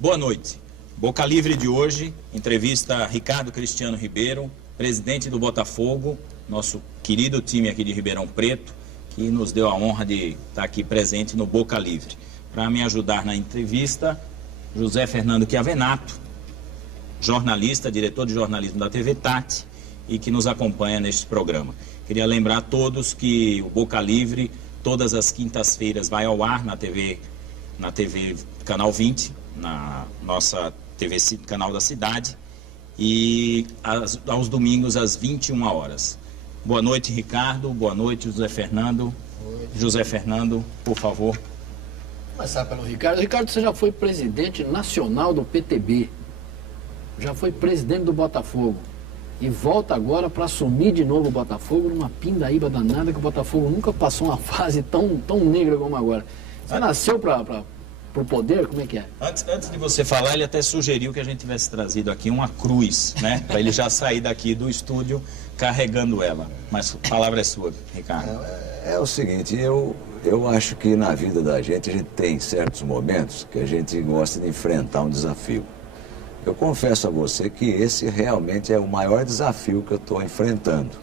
Boa noite. Boca Livre de hoje, entrevista Ricardo Cristiano Ribeiro, presidente do Botafogo, nosso querido time aqui de Ribeirão Preto, que nos deu a honra de estar aqui presente no Boca Livre. Para me ajudar na entrevista, José Fernando Chiavenato, jornalista, diretor de jornalismo da TV Tati e que nos acompanha neste programa. Queria lembrar a todos que o Boca Livre, todas as quintas-feiras, vai ao ar na TV Canal 20, na nossa TV Canal da Cidade, e aos domingos às 21 horas. Boa noite, Ricardo. Boa noite, José Fernando. José Fernando, por favor. Vou começar pelo Ricardo. Ricardo, você já foi presidente nacional do PTB, já foi presidente do Botafogo e volta agora para assumir de novo o Botafogo numa pindaíba danada, que o Botafogo nunca passou uma fase tão negra como agora. Você nasceu para o poder? Como é que é? Antes de você falar, ele até sugeriu que a gente tivesse trazido aqui uma cruz, né? Para ele já sair daqui do estúdio carregando ela. Mas a palavra é sua, Ricardo. É o seguinte, eu acho que na vida da gente a gente tem certos momentos que a gente gosta de enfrentar um desafio. Eu confesso a você que esse realmente é o maior desafio que eu estou enfrentando.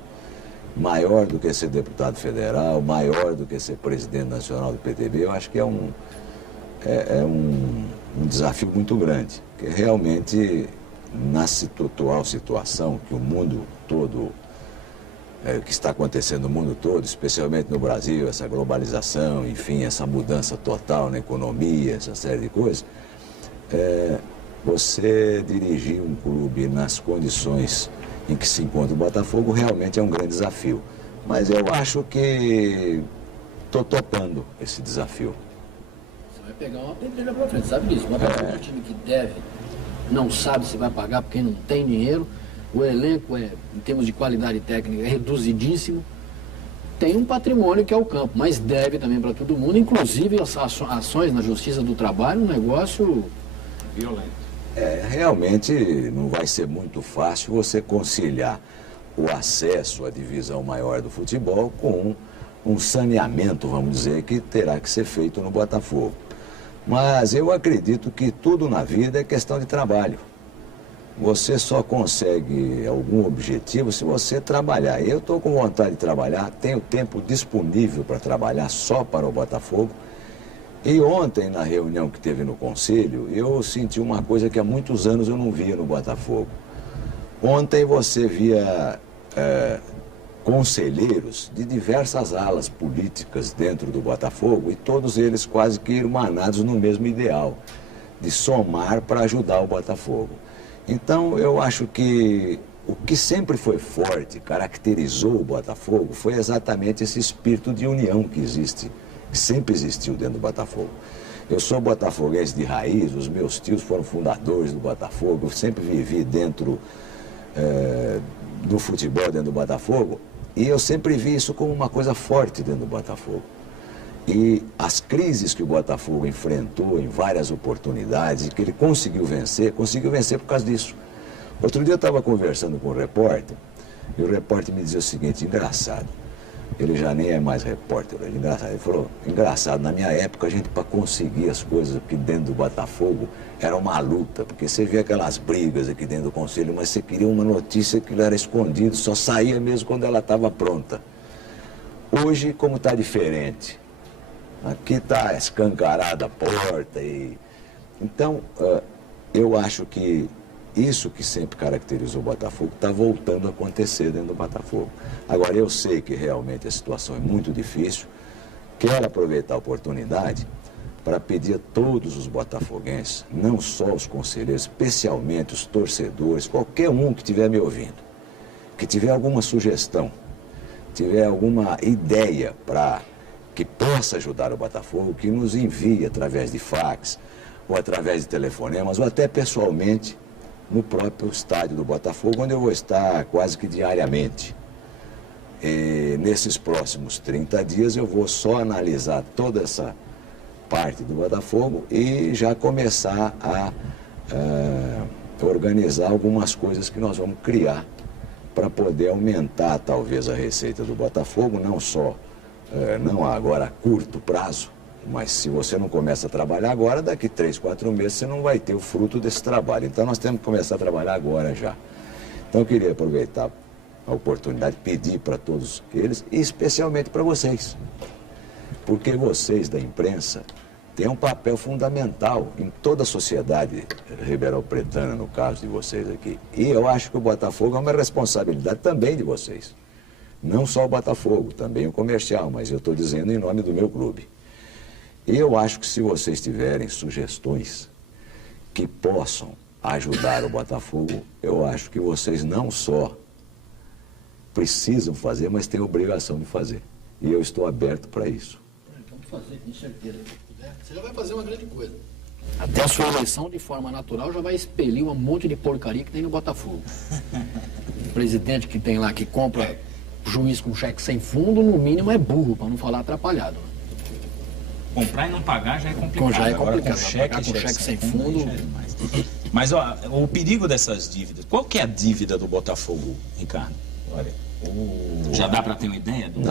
Maior do que ser deputado federal, maior do que ser presidente nacional do PTB, eu acho que é um desafio muito grande. Porque realmente, na atual situação que o mundo todo, que está acontecendo no mundo todo, especialmente no Brasil, essa globalização, enfim, essa mudança total na economia, essa série de coisas, você dirigir um clube nas condições em que se encontra o Botafogo realmente é um grande desafio. Mas eu acho que estou topando esse desafio. Você vai pegar uma pedreira para frente, sabe disso? O Botafogo é um time que deve, não sabe se vai pagar porque não tem dinheiro. O elenco, em termos de qualidade técnica, é reduzidíssimo. Tem um patrimônio que é o campo, mas deve também para todo mundo, inclusive as ações na Justiça do Trabalho, um negócio violento. Realmente não vai ser muito fácil você conciliar o acesso à divisão maior do futebol com um saneamento, vamos dizer, que terá que ser feito no Botafogo. Mas eu acredito que tudo na vida é questão de trabalho. Você só consegue algum objetivo se você trabalhar. Eu estou com vontade de trabalhar, tenho tempo disponível para trabalhar só para o Botafogo. E ontem, na reunião que teve no Conselho, eu senti uma coisa que há muitos anos eu não via no Botafogo. Ontem você via conselheiros de diversas alas políticas dentro do Botafogo e todos eles quase que irmanados no mesmo ideal, de somar para ajudar o Botafogo. Então, eu acho que o que sempre foi forte, caracterizou o Botafogo, foi exatamente esse espírito de união que existe, que sempre existiu dentro do Botafogo. Eu sou botafoguense de raiz, os meus tios foram fundadores do Botafogo, eu sempre vivi dentro do futebol dentro do Botafogo, e eu sempre vi isso como uma coisa forte dentro do Botafogo. E as crises que o Botafogo enfrentou em várias oportunidades e que ele conseguiu vencer por causa disso. Outro dia eu estava conversando com um repórter, e o repórter me dizia o seguinte, engraçado, ele já nem é mais repórter, engraçado. Ele falou, engraçado, na minha época a gente para conseguir as coisas aqui dentro do Botafogo era uma luta, porque você via aquelas brigas aqui dentro do conselho, mas você queria uma notícia que era escondida, só saía mesmo quando ela estava pronta. Hoje, como está diferente, aqui está escancarada a porta e... Então, eu acho que isso que sempre caracterizou o Botafogo está voltando a acontecer dentro do Botafogo. Agora, eu sei que realmente a situação é muito difícil. Quero aproveitar a oportunidade para pedir a todos os botafoguenses, não só os conselheiros, especialmente os torcedores, qualquer um que estiver me ouvindo, que tiver alguma sugestão, tiver alguma ideia para que possa ajudar o Botafogo, que nos envie através de fax, ou através de telefonemas, ou até pessoalmente, no próprio estádio do Botafogo, onde eu vou estar quase que diariamente. E nesses próximos 30 dias eu vou só analisar toda essa parte do Botafogo e já começar a organizar algumas coisas que nós vamos criar para poder aumentar talvez a receita do Botafogo, não só, não agora a curto prazo, Mas se você não começa a trabalhar agora, daqui 3, 4 meses você não vai ter o fruto desse trabalho. Então nós temos que começar a trabalhar agora já. Então eu queria aproveitar a oportunidade de pedir para todos eles, e especialmente para vocês. Porque vocês da imprensa têm um papel fundamental em toda a sociedade ribeirão-pretana, no caso de vocês aqui. E eu acho que o Botafogo é uma responsabilidade também de vocês. Não só o Botafogo, também o comercial, mas eu estou dizendo em nome do meu clube. E eu acho que se vocês tiverem sugestões que possam ajudar o Botafogo, eu acho que vocês não só precisam fazer, mas têm a obrigação de fazer. E eu estou aberto para isso. Vamos fazer, com certeza. Você já vai fazer uma grande coisa. Até a sua eleição, de forma natural, já vai expelir um monte de porcaria que tem no Botafogo. O presidente que tem lá, que compra juiz com cheque sem fundo, no mínimo é burro, para não falar atrapalhado. Comprar e não pagar já é complicado. Já é complicado. Agora, com cheque sem fundo já é demais. Mas ó, o perigo dessas dívidas, qual que é a dívida do Botafogo, Ricardo? Olha, já dá para ter uma ideia do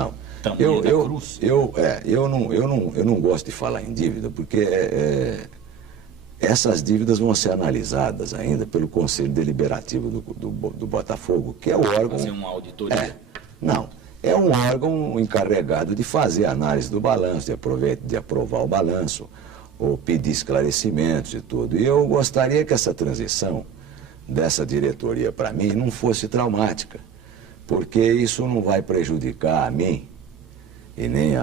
tamanho da cruz? Eu não gosto de falar em dívida, porque essas dívidas vão ser analisadas ainda pelo Conselho Deliberativo do Botafogo, que é o órgão... Fazer uma auditoria? É um órgão encarregado de fazer análise do balanço, de aprovar o balanço, ou pedir esclarecimentos e tudo. E eu gostaria que essa transição dessa diretoria para mim não fosse traumática, porque isso não vai prejudicar a mim e nem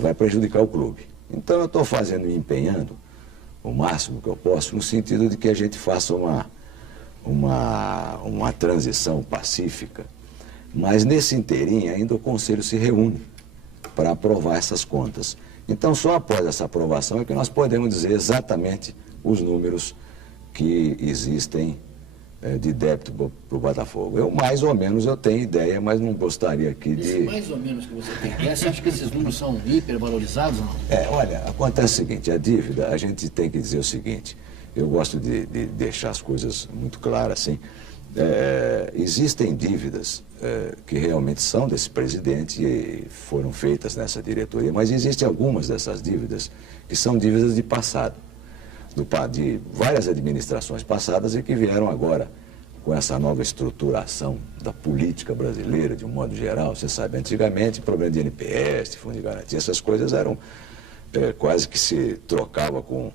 vai prejudicar o clube. Então eu estou me empenhando o máximo que eu posso, no sentido de que a gente faça uma transição pacífica. Mas nesse inteirinho ainda o Conselho se reúne para aprovar essas contas. Então só após essa aprovação é que nós podemos dizer exatamente os números que existem de débito para o Botafogo. Eu mais ou menos tenho ideia, mas não gostaria aqui de... Esse mais ou menos que você tem ideia, você acha que esses números são hipervalorizados ou não? Olha, acontece o seguinte, a dívida, a gente tem que dizer o seguinte, eu gosto de deixar as coisas muito claras, assim. Existem dívidas que realmente são desse presidente e foram feitas nessa diretoria, mas existem algumas dessas dívidas que são dívidas de passado, de várias administrações passadas e que vieram agora com essa nova estruturação da política brasileira, de um modo geral. Você sabe, antigamente, problema de NPS, fundo de garantia, essas coisas eram quase que se trocava com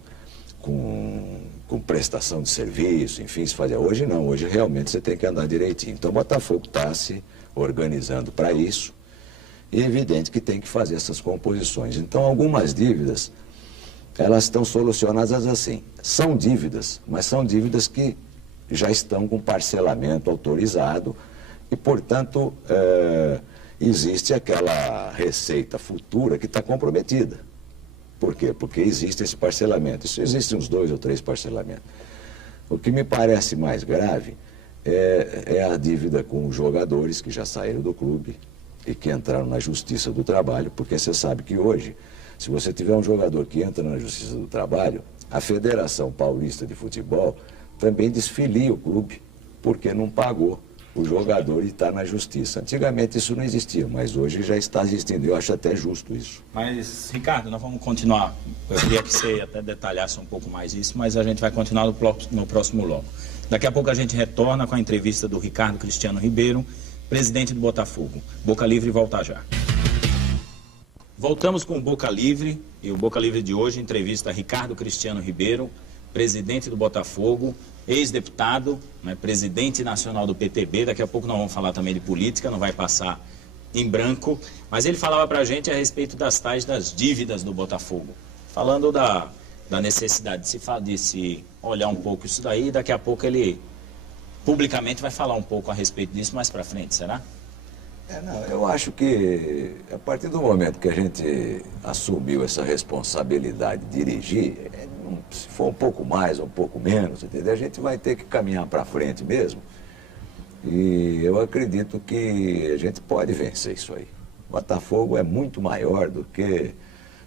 prestação de serviço, enfim, se fazia. Hoje não, hoje realmente você tem que andar direitinho. Então o Botafogo está se organizando para isso e é evidente que tem que fazer essas composições. Então algumas dívidas, elas estão solucionadas assim. São dívidas, mas são dívidas que já estão com parcelamento autorizado e, portanto, existe aquela receita futura que está comprometida. Por quê? Porque existe esse parcelamento. Isso existe uns 2 ou 3 parcelamentos. O que me parece mais grave é a dívida com os jogadores que já saíram do clube e que entraram na Justiça do Trabalho, porque você sabe que hoje, se você tiver um jogador que entra na Justiça do Trabalho, a Federação Paulista de Futebol também desfilia o clube, porque não pagou o jogador e está na justiça. Antigamente isso não existia, mas hoje já está existindo. Eu acho até justo isso. Mas, Ricardo, nós vamos continuar. Eu queria que você até detalhasse um pouco mais isso, mas a gente vai continuar no próximo bloco. Daqui a pouco a gente retorna com a entrevista do Ricardo Cristiano Ribeiro, presidente do Botafogo. Boca Livre volta já. Voltamos com o Boca Livre, e o Boca Livre de hoje entrevista Ricardo Cristiano Ribeiro, presidente do Botafogo, ex-deputado, né, presidente nacional do PTB. Daqui a pouco nós vamos falar também de política, não vai passar em branco, mas ele falava para a gente a respeito das dívidas do Botafogo, falando da necessidade de se olhar um pouco isso daí, e daqui a pouco ele publicamente vai falar um pouco a respeito disso mais para frente, será? Eu acho que a partir do momento que a gente assumiu essa responsabilidade de dirigir, se for um pouco mais ou um pouco menos, entendeu? A gente vai ter que caminhar para frente mesmo. E eu acredito que a gente pode vencer isso aí. O Botafogo é muito maior do que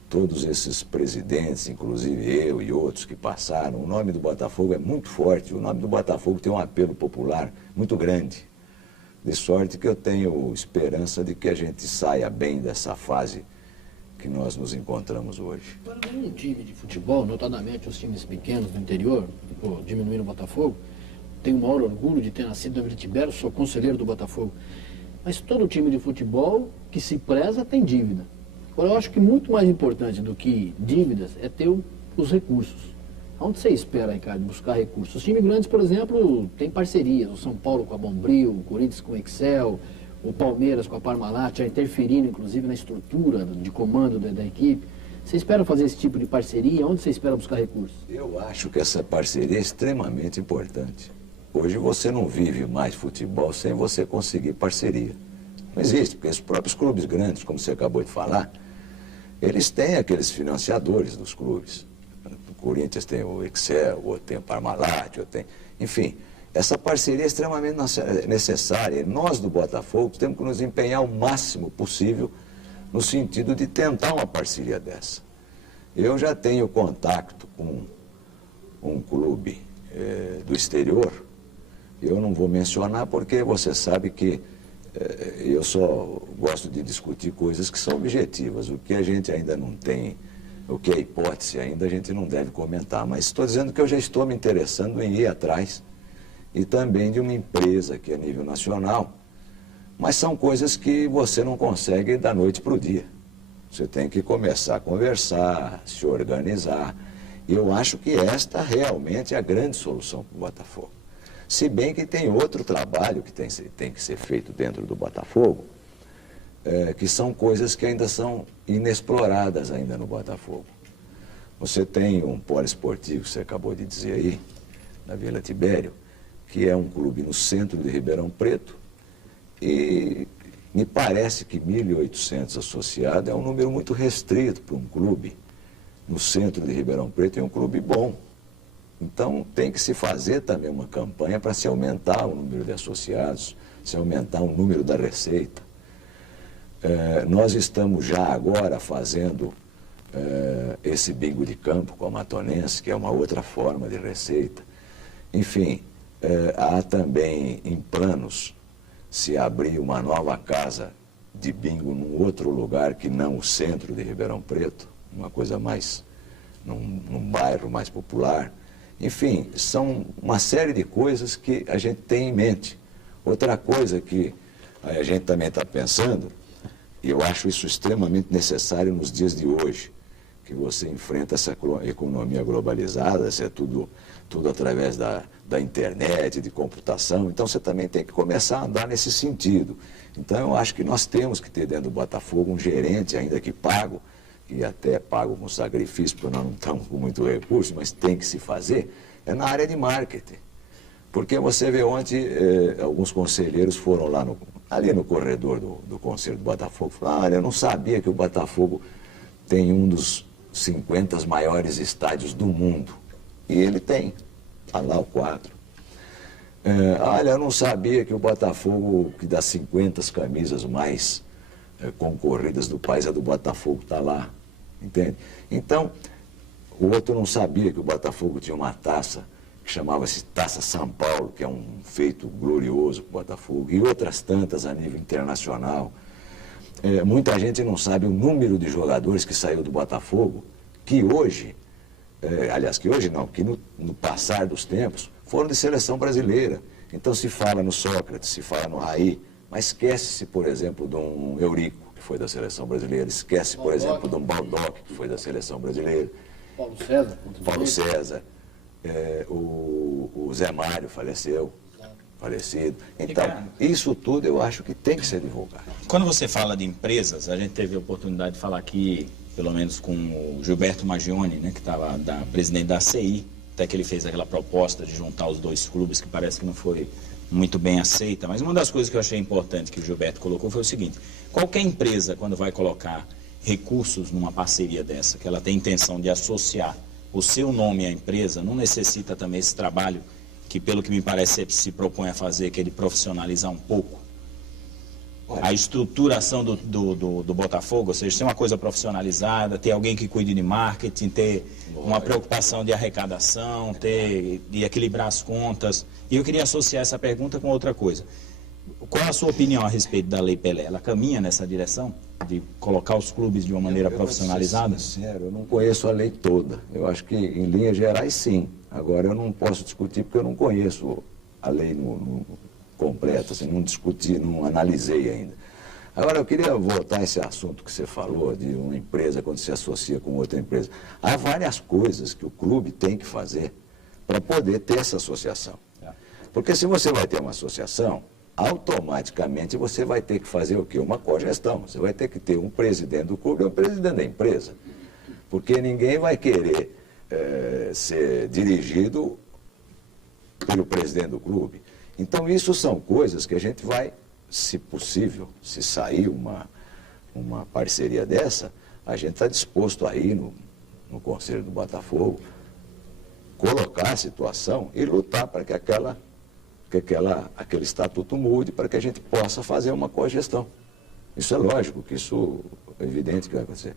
todos esses presidentes, inclusive eu e outros que passaram. O nome do Botafogo é muito forte, o nome do Botafogo tem um apelo popular muito grande. De sorte que eu tenho esperança de que a gente saia bem dessa fase que nós nos encontramos hoje. Agora, um time de futebol, notadamente os times pequenos do interior, diminuindo o Botafogo, tenho o maior orgulho de ter nascido na Vila Tibério, sou conselheiro do Botafogo. Mas todo time de futebol que se preza tem dívida. Agora, eu acho que muito mais importante do que dívidas é ter os recursos. Onde você espera, Ricardo, buscar recursos? Os times grandes, por exemplo, têm parcerias. O São Paulo com a Bombril, o Corinthians com o Excel, o Palmeiras com a Parmalat, já interferindo, inclusive, na estrutura de comando da equipe. Você espera fazer esse tipo de parceria? Onde você espera buscar recursos? Eu acho que essa parceria é extremamente importante. Hoje você não vive mais futebol sem você conseguir parceria. Não existe, porque os próprios clubes grandes, como você acabou de falar, eles têm aqueles financiadores dos clubes. O Corinthians tem o Excel, ou tem o Parmalat, ou tem... Enfim, essa parceria é extremamente necessária. Nós do Botafogo temos que nos empenhar o máximo possível no sentido de tentar uma parceria dessa. Eu já tenho contato com um clube do exterior, eu não vou mencionar porque você sabe que eu só gosto de discutir coisas que são objetivas. O que a gente ainda não tem, o que é hipótese ainda, a gente não deve comentar. Mas estou dizendo que eu já estou me interessando em ir atrás e também de uma empresa que é a nível nacional. Mas são coisas que você não consegue da noite para o dia. Você tem que começar a conversar, se organizar. E eu acho que esta realmente é a grande solução para o Botafogo. Se bem que tem outro trabalho que tem que ser feito dentro do Botafogo, que são coisas que ainda são inexploradas ainda no Botafogo. Você tem um poliesportivo, que você acabou de dizer aí, na Vila Tibério, que é um clube no centro de Ribeirão Preto, e me parece que 1.800 associados é um número muito restrito para um clube no centro de Ribeirão Preto, e um clube bom. Então tem que se fazer também uma campanha para se aumentar o número de associados, se aumentar o número da receita. Nós estamos já agora fazendo esse bingo de campo com a Matonense, que é uma outra forma de receita. Enfim, há também em planos se abrir uma nova casa de bingo num outro lugar que não o centro de Ribeirão Preto, uma coisa mais, num bairro mais popular. Enfim, são uma série de coisas que a gente tem em mente. Outra coisa que a gente também está pensando, e eu acho isso extremamente necessário nos dias de hoje, que você enfrenta essa economia globalizada, isso é tudo através da internet, de computação, então você também tem que começar a andar nesse sentido. Então eu acho que nós temos que ter dentro do Botafogo um gerente, ainda que pago, e até pago com sacrifício, porque nós não estamos com muito recurso, mas tem que se fazer, é na área de marketing. Porque você vê ontem, alguns conselheiros foram lá ali no corredor do Conselho do Botafogo, falaram, olha, eu não sabia que o Botafogo tem um dos 50 maiores estádios do mundo. E ele tem, está lá o quadro. Olha, eu não sabia que o Botafogo, que dá 50 camisas mais concorridas do país, a do Botafogo está lá, entende? Então, o outro não sabia que o Botafogo tinha uma taça que chamava-se Taça São Paulo, que é um feito glorioso para o Botafogo, e outras tantas a nível internacional. Muita gente não sabe o número de jogadores que saiu do Botafogo, que hoje, aliás, que hoje não, que no passar dos tempos, foram de seleção brasileira. Então se fala no Sócrates, se fala no Raí, mas esquece-se, por exemplo, de um Eurico, que foi da seleção brasileira, esquece, por exemplo, de um Baldock, que foi da seleção brasileira. Paulo César. O Zé Mário falecido. Então, isso tudo eu acho que tem que ser divulgado. Quando você fala de empresas, a gente teve a oportunidade de falar aqui, pelo menos com o Gilberto Magione, né, que estava presidente da CI, até que ele fez aquela proposta de juntar os dois clubes, que parece que não foi muito bem aceita, mas uma das coisas que eu achei importante que o Gilberto colocou foi o seguinte: qualquer empresa, quando vai colocar recursos numa parceria dessa, que ela tem intenção de associar o seu nome à empresa, não necessita também esse trabalho que, pelo que me parece, se propõe a fazer, que é de profissionalizar um pouco a estruturação do Botafogo, ou seja, ter uma coisa profissionalizada, ter alguém que cuide de marketing, ter uma preocupação de arrecadação, de equilibrar as contas. E eu queria associar essa pergunta com outra coisa. Qual a sua opinião a respeito da Lei Pelé? Ela caminha nessa direção? de colocar os clubes de uma maneira profissionalizada? Sincero, eu não conheço a lei toda. Eu acho que, em linhas gerais, sim. Agora, eu não posso discutir porque eu não conheço a lei completa, assim, não discuti, não analisei ainda. Agora, eu queria voltar a esse assunto que você falou, de uma empresa quando se associa com outra empresa. Há várias coisas que o clube tem que fazer para poder ter essa associação. Porque se você vai ter uma associação, automaticamente você vai ter que fazer o quê? Uma cogestão. Você vai ter que ter um presidente do clube e um presidente da empresa. Porque ninguém vai querer ser dirigido pelo presidente do clube. Então, isso são coisas que a gente vai, se possível, se sair uma parceria dessa, a gente está disposto a ir no Conselho do Botafogo, colocar a situação e lutar para que aquele estatuto mude, para que a gente possa fazer uma cogestão. Isso é lógico, que isso é evidente que vai acontecer.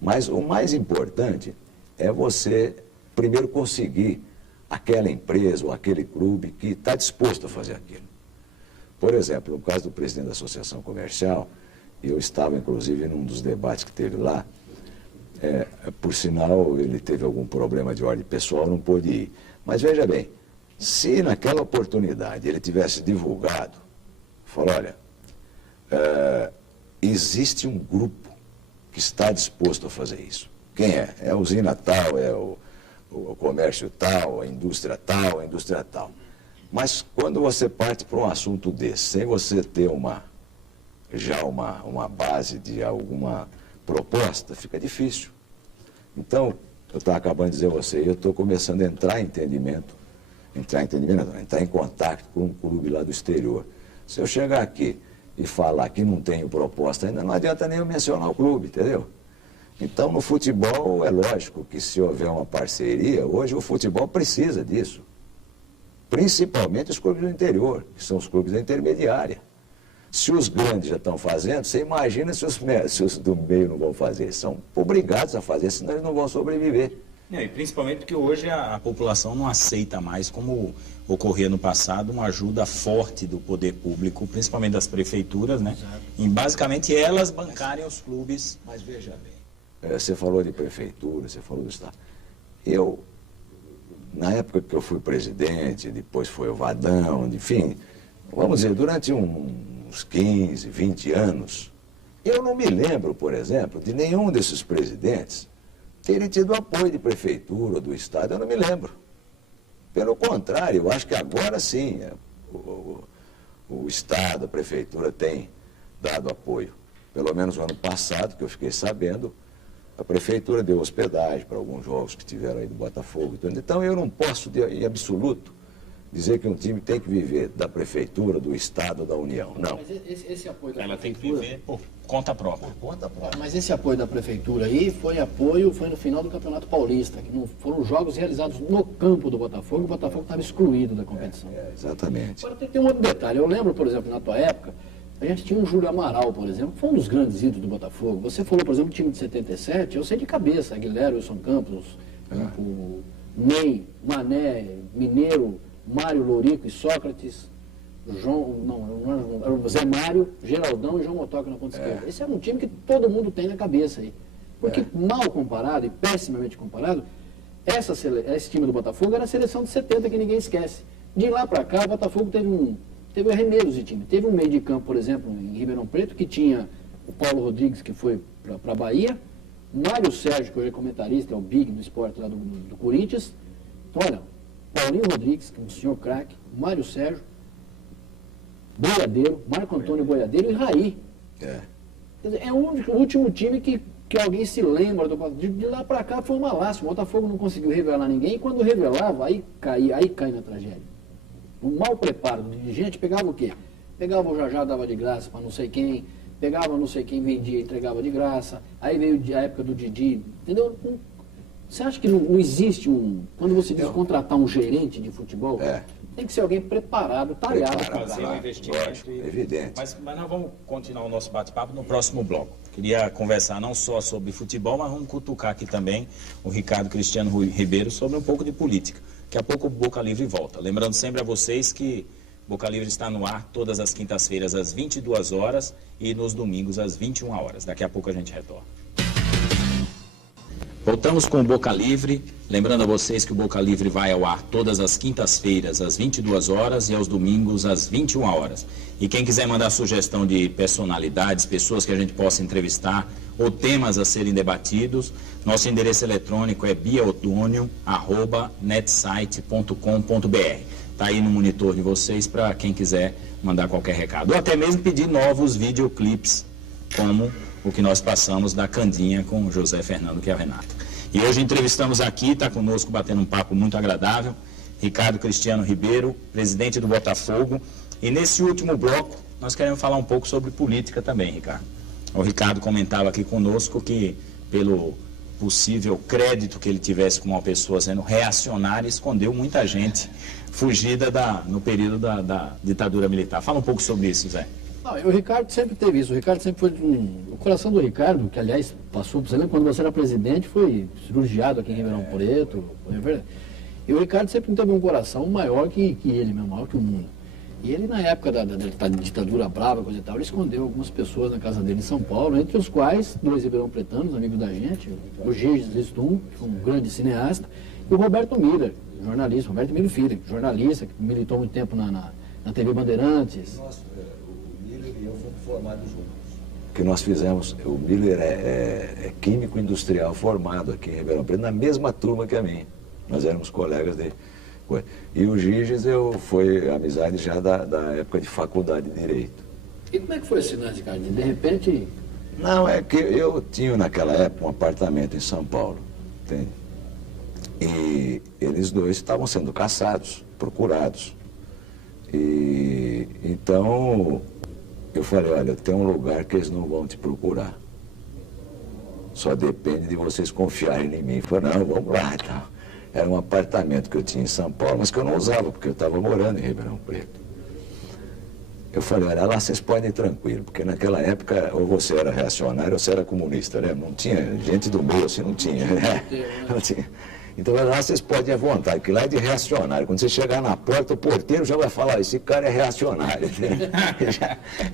Mas o mais importante é você, primeiro, conseguir aquela empresa ou aquele clube que está disposto a fazer aquilo. Por exemplo, no caso do presidente da Associação Comercial, eu estava, inclusive, num dos debates que teve lá, por sinal, ele teve algum problema de ordem pessoal, não pôde ir. Mas veja bem, se naquela oportunidade ele tivesse divulgado, falou, olha, existe um grupo que está disposto a fazer isso. Quem é? É a usina tal, é o comércio tal, a indústria tal, a indústria tal. Mas quando você parte para um assunto desse, sem você ter já uma base de alguma proposta, fica difícil. Então, eu estava acabando de dizer a você, eu estou começando a entrar em contato com um clube lá do exterior. Se eu chegar aqui e falar que não tenho proposta ainda, não adianta nem eu mencionar o clube, entendeu? Então, no futebol, é lógico que se houver uma parceria, hoje o futebol precisa disso. Principalmente os clubes do interior, que são os clubes da intermediária. Se os grandes já estão fazendo, você imagina se os do meio não vão fazer. São obrigados a fazer, senão eles não vão sobreviver. E principalmente porque hoje a população não aceita mais, como ocorria no passado, uma ajuda forte do poder público, principalmente das prefeituras, né? Em basicamente elas bancarem os clubes. Mas veja bem, você falou de prefeitura, você falou do Estado. Na época que eu fui presidente, depois foi o Vadão, enfim, vamos dizer, durante uns 15, 20 anos, eu não me lembro, por exemplo, de nenhum desses presidentes terem tido apoio de prefeitura ou do Estado, eu não me lembro. Pelo contrário, eu acho que agora sim, o Estado, a prefeitura tem dado apoio. Pelo menos no ano passado, que eu fiquei sabendo, a prefeitura deu hospedagem para alguns jogos que tiveram aí do Botafogo. Então eu não posso, em absoluto, dizer que um time tem que viver da prefeitura, do Estado, da União. Não. Mas esse apoio da Ela tem que prefeitura... viver por conta própria. Mas esse apoio da prefeitura aí foi no final do Campeonato Paulista, que não foram jogos realizados no campo do Botafogo, o Botafogo estava excluído da competição. Exatamente. Agora tem um outro detalhe, eu lembro, por exemplo, na tua época, a gente tinha um Júlio Amaral, por exemplo, que foi um dos grandes ídolos do Botafogo. Você falou, por exemplo, do time de 77, eu sei de cabeça, Aguilera, Wilson Campos, o Ney, Mané, Mineiro, Mário, Lourico e Sócrates, era o Zé Mário, Geraldão e João Motoca na ponta esquerda. Esse era um time que todo mundo tem na cabeça aí. Porque mal comparado e pessimamente comparado, esse time do Botafogo era a seleção de 70 que ninguém esquece. De lá para cá, o Botafogo teve arremedos de time. Teve um meio de campo, por exemplo, em Ribeirão Preto, que tinha o Paulo Rodrigues, que foi para a Bahia, Mário Sérgio, que hoje é comentarista, é o Big do esporte lá do Corinthians. Então, olha, Paulinho Rodrigues, que é um senhor craque, Mário Sérgio, Boiadeiro, Marco Antônio Boiadeiro e Raí. Quer dizer, é o último time que alguém se lembra do Botafogo. De lá para cá foi uma lástima. O Botafogo não conseguiu revelar ninguém, e quando revelava, aí cai na tragédia. Um mau preparo do dirigente pegava o quê? Pegava o Jajá, dava de graça para não sei quem, pegava não sei quem, vendia e entregava de graça. Aí veio a época do Didi, entendeu? Você acha que não existe quando você diz contratar um gerente de futebol, tem que ser alguém preparado, talhado para fazer um investimento. Evidente. Mas nós vamos continuar o nosso bate-papo no próximo bloco. Queria conversar não só sobre futebol, mas vamos cutucar aqui também o Ricardo Cristiano Ribeiro sobre um pouco de política. Daqui a pouco o Boca Livre volta. Lembrando sempre a vocês que Boca Livre está no ar todas as quintas-feiras às 22 horas e nos domingos às 21 horas. Daqui a pouco a gente retorna. Voltamos com o Boca Livre, lembrando a vocês que o Boca Livre vai ao ar todas as quintas-feiras às 22 horas e aos domingos às 21 horas. E quem quiser mandar sugestão de personalidades, pessoas que a gente possa entrevistar ou temas a serem debatidos, nosso endereço eletrônico é biaotônio@netsite.com.br. Está aí no monitor de vocês para quem quiser mandar qualquer recado. Ou até mesmo pedir novos videoclipes, como o que nós passamos da Candinha com o José Fernando, que é o Renato. E hoje entrevistamos aqui, está conosco batendo um papo muito agradável, Ricardo Cristiano Ribeiro, presidente do Botafogo. E nesse último bloco, nós queremos falar um pouco sobre política também, Ricardo. O Ricardo comentava aqui conosco que, pelo possível crédito que ele tivesse como uma pessoa sendo reacionária, escondeu muita gente fugida no período da ditadura militar. Fala um pouco sobre isso, Zé. O Ricardo sempre teve isso. O Ricardo sempre foi... O coração do Ricardo, que aliás passou, você lembra, quando você era presidente, foi cirurgiado aqui em Ribeirão Preto. E o Ricardo sempre teve um coração maior que ele mesmo, maior que o mundo. E ele, na época da ditadura brava, coisa e tal, ele escondeu algumas pessoas na casa dele em São Paulo, entre os quais 2 ribeirão pretanos, amigos da gente, o Gilles Stum, que foi um grande cineasta, e o Roberto Miller, jornalista, Roberto Miller Filho, jornalista, que militou muito tempo na TV Bandeirantes. Nossa, o Miller e eu fomos formados juntos. O que nós fizemos, o Miller é químico industrial formado aqui em Ribeirão Preto, na mesma turma que a mim. Nós éramos colegas dele. E o Giges foi amizade já da época de faculdade de Direito. E como é que foi esse lance, Ricardo? De repente... Não, é que eu tinha naquela época um apartamento em São Paulo, entende? E eles dois estavam sendo caçados, procurados. E então eu falei, olha, tem um lugar que eles não vão te procurar. Só depende de vocês confiarem em mim. Eu falei, não, vamos lá e tal. Era um apartamento que eu tinha em São Paulo, mas que eu não usava, porque eu estava morando em Ribeirão Preto. Eu falei, olha, lá vocês podem ir tranquilo, porque naquela época ou você era reacionário ou você era comunista, né? Não tinha gente do meio, assim, não tinha, né? Não tinha. Então lá vocês podem ir à vontade, que lá é de reacionário. Quando você chegar na porta, o porteiro já vai falar, esse cara é reacionário.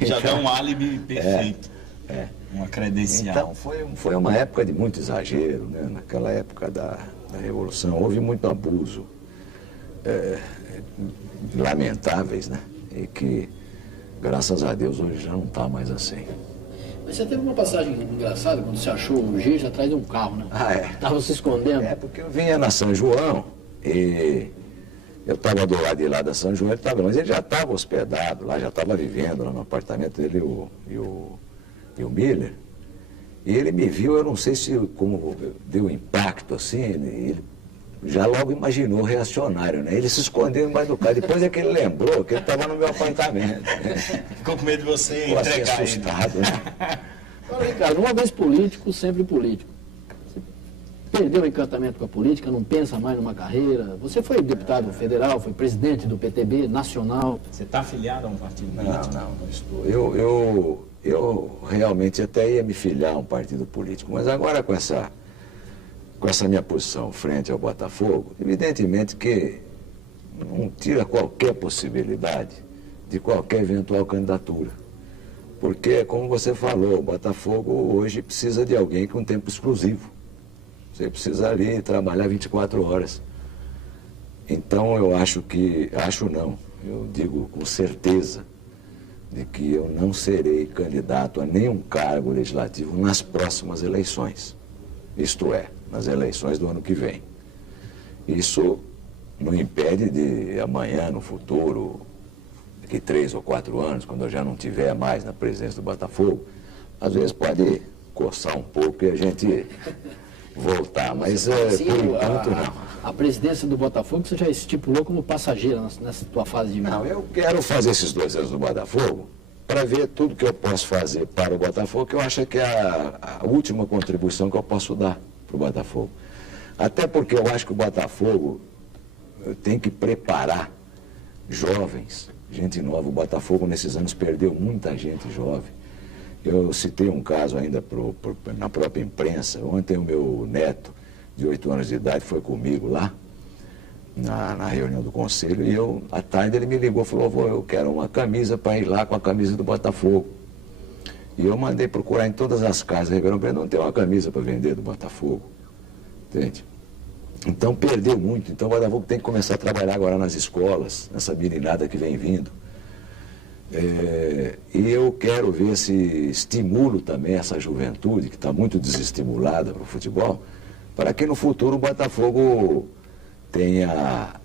Já dá um álibi perfeito. Uma credencial. Então foi uma época de muito exagero, né? Naquela época da Revolução, houve muito abuso, lamentáveis, né? E que, graças a Deus, hoje já não está mais assim. Mas você teve uma passagem engraçada quando você achou o Giges atrás de um carro, né? Ah, é? Estava se escondendo. É, porque eu vinha na São João e eu estava do lado de lá da São João, mas ele já estava hospedado lá, já estava vivendo lá no apartamento dele e o Miller. E ele me viu, eu não sei se como deu impacto assim, ele já logo imaginou reacionário, né? Ele se escondeu embaixo do carro. Depois é que ele lembrou que ele estava no meu apartamento. Né? Ficou com medo de você ficou entregar assim, assustado, né? Olha, Ricardo, uma vez político, sempre político. Você perdeu o encantamento com a política, não pensa mais numa carreira. Você foi deputado federal, foi presidente do PTB nacional. Você está afiliado a um partido político? Não estou. Eu realmente até ia me filiar a um partido político, mas agora com essa minha posição frente ao Botafogo, evidentemente que não tira qualquer possibilidade de qualquer eventual candidatura. Porque, como você falou, o Botafogo hoje precisa de alguém com tempo exclusivo. Você precisa ali trabalhar 24 horas. Então eu eu digo com certeza, de que eu não serei candidato a nenhum cargo legislativo nas próximas eleições. Isto é, nas eleições do ano que vem. Isso não impede de amanhã, no futuro, daqui 3 ou 4 anos, quando eu já não estiver mais na presidência do Botafogo, às vezes pode coçar um pouco e a gente voltar, mas por enquanto não. A presidência do Botafogo você já estipulou como passageira nessa tua fase de vida? Não, eu quero fazer esses 2 anos no Botafogo para ver tudo que eu posso fazer para o Botafogo, que eu acho que é a última contribuição que eu posso dar para o Botafogo. Até porque eu acho que o Botafogo tem que preparar jovens, gente nova. O Botafogo nesses anos perdeu muita gente jovem. Eu citei um caso ainda na própria imprensa. Ontem o meu neto, de 8 anos de idade, foi comigo lá na reunião do conselho, e eu, à tarde, ele me ligou e falou: "Vô, eu quero uma camisa para ir lá com a camisa do Botafogo." E eu mandei procurar em todas as casas de Ribeirão Preto, não tem uma camisa para vender do Botafogo, entende? Então perdeu muito. Então o Botafogo tem que começar a trabalhar agora nas escolas, nessa meninada que vem vindo. E eu quero ver se estimulo também essa juventude, que está muito desestimulada para o futebol, para que no futuro o Botafogo tenha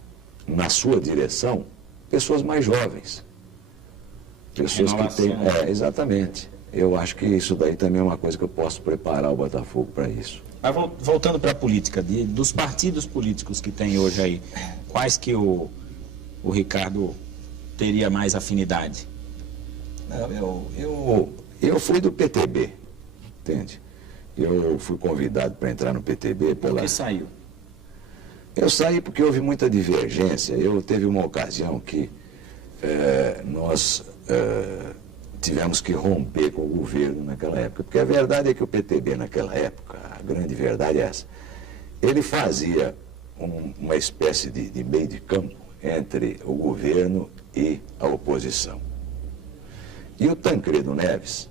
na sua direção pessoas mais jovens. Pessoas que têm. Exatamente. Eu acho que isso daí também é uma coisa que eu posso preparar o Botafogo para isso. Mas voltando para a política, dos partidos políticos que tem hoje aí, quais que o Ricardo teria mais afinidade? Eu fui do PTB, entende? Eu fui convidado para entrar no PTB pela... Por que saiu? Eu saí porque houve muita divergência. Teve uma ocasião que nós tivemos que romper com o governo naquela época. Porque a verdade é que o PTB naquela época, a grande verdade é essa, ele fazia uma espécie de meio de campo entre o governo e a oposição. E o Tancredo Neves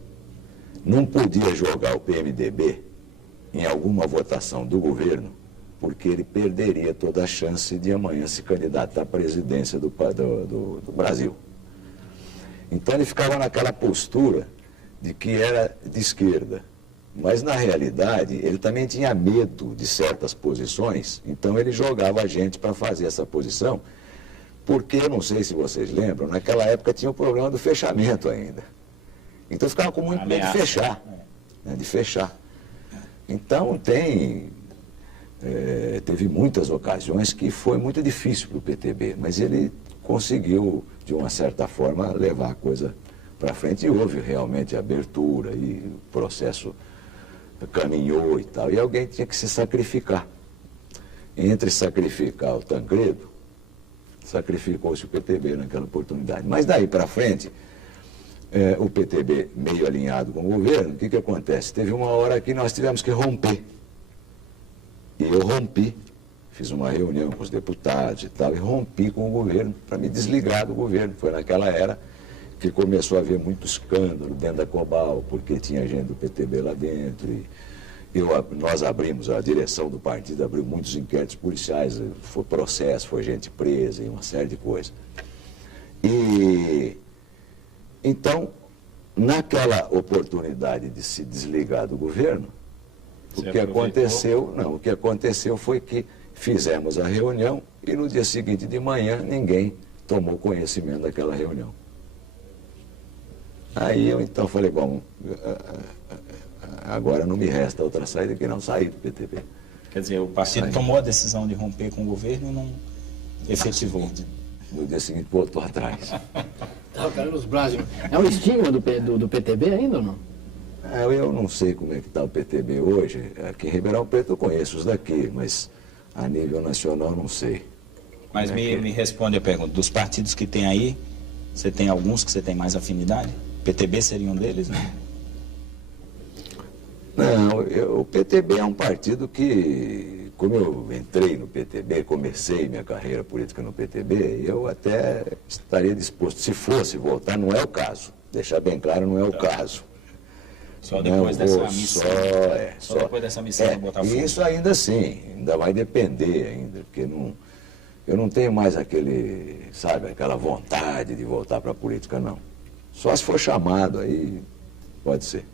não podia jogar o PMDB em alguma votação do governo, porque ele perderia toda a chance de amanhã se candidatar à presidência do Brasil. Então ele ficava naquela postura de que era de esquerda. Mas na realidade ele também tinha medo de certas posições, então ele jogava a gente para fazer essa posição, porque, eu não sei se vocês lembram, naquela época tinha o problema do fechamento ainda. Então ficava com muito medo de fechar. Né, de fechar. Então teve muitas ocasiões que foi muito difícil para o PTB, mas ele conseguiu, de uma certa forma, levar a coisa para frente, e houve realmente abertura, e o processo caminhou e tal, e alguém tinha que se sacrificar. Entre sacrificar o Tancredo, sacrificou-se o PTB naquela oportunidade. Mas daí para frente, o PTB meio alinhado com o governo, o que acontece? Teve uma hora que nós tivemos que romper. E eu rompi, fiz uma reunião com os deputados e tal, e rompi com o governo para me desligar do governo. Foi naquela era que começou a haver muito escândalo dentro da Cobal, porque tinha gente do PTB lá dentro. E nós abrimos, a direção do partido abriu muitos inquéritos policiais, foi processo, foi gente presa e uma série de coisas. E então, naquela oportunidade de se desligar do governo, o que aconteceu foi que fizemos a reunião e no dia seguinte de manhã ninguém tomou conhecimento daquela reunião. Aí eu então falei: bom, agora não me resta outra saída que não sair do PTB. Quer dizer, o partido tomou a decisão de romper com o governo e não efetivou. No dia seguinte voltou atrás. Tá, Carlos Brasil. É um estigma do PTB ainda ou não? Eu não sei como é que está o PTB hoje. Aqui em Ribeirão Preto eu conheço os daqui, mas a nível nacional não sei. Mas me responde a pergunta. Dos partidos que tem aí, você tem alguns que você tem mais afinidade? PTB seria um deles, né? Não, o PTB é um partido que, como eu entrei no PTB, comecei minha carreira política no PTB, eu até estaria disposto, se fosse voltar, não é o caso. Deixar bem claro, não é o caso. Só depois dessa missão. Só depois dessa missão do Botafogo. E isso ainda assim, ainda vai depender ainda, porque eu não tenho mais aquela vontade de voltar para a política, não. Só se for chamado, aí pode ser.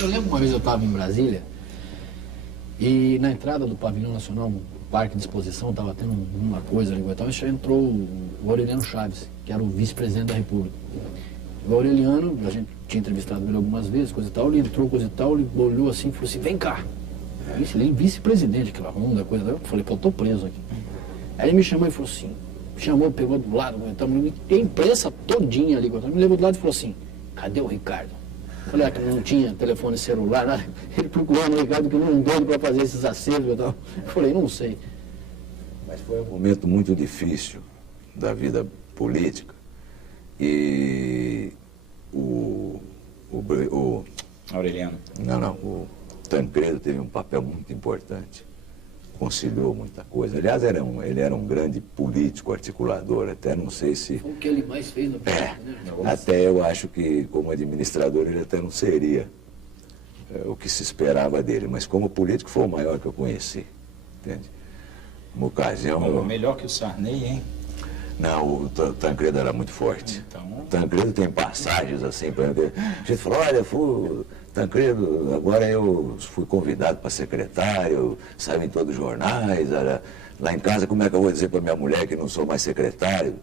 Eu lembro uma vez eu estava em Brasília e na entrada do Pavilhão Nacional, um parque de exposição, estava tendo uma coisa ali, e entrou o Aureliano Chaves, que era o vice-presidente da República. O Aureliano, a gente tinha entrevistado ele algumas vezes, coisa e tal, ele entrou, coisa e tal, ele olhou assim e falou assim: vem cá. Ele vice-presidente, aquela onda, coisa e tal. Eu falei: pô, eu tô preso aqui. Aí ele me chamou e falou assim, pegou do lado, a imprensa todinha ali, me levou do lado e falou assim: cadê o Ricardo? Eu falei: que não tinha telefone celular, nada. Ele procurou no Ricardo, que não é um doido para fazer esses acertos e tal. Eu falei: não sei. Mas foi um momento muito difícil da vida política. E o Aureliano. O Tancredo teve um papel muito importante. conciliou muita coisa. Aliás, ele era um grande político, articulador, até não sei se... Foi o que ele mais fez no político, né? Até eu acho que, como administrador, ele até não seria o que se esperava dele, mas como político foi o maior que eu conheci, entende? Uma ocasião... Melhor que o Sarney, hein? Não, o Tancredo era muito forte. Então... O Tancredo tem passagens assim, a gente falou, olha, Tancredo, agora eu fui convidado para secretário, saiu em todos os jornais, lá em casa como é que eu vou dizer para minha mulher que não sou mais secretário?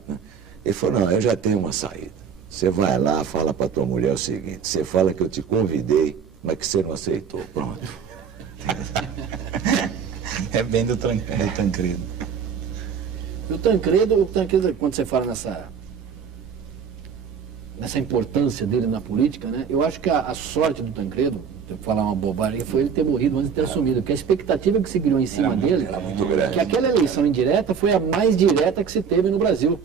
Ele falou, não, eu já tenho uma saída. Você vai lá, fala para tua mulher o seguinte, você fala que eu te convidei, mas que você não aceitou, pronto. É bem do Tancredo. E o Tancredo, quando você fala nessa importância dele na política, né? Eu acho que a sorte do Tancredo, se eu falar uma bobagem, foi ele ter morrido antes de ter assumido, porque a expectativa que se criou em cima dele, era muito grande. que aquela eleição indireta foi a mais direta que se teve no Brasil.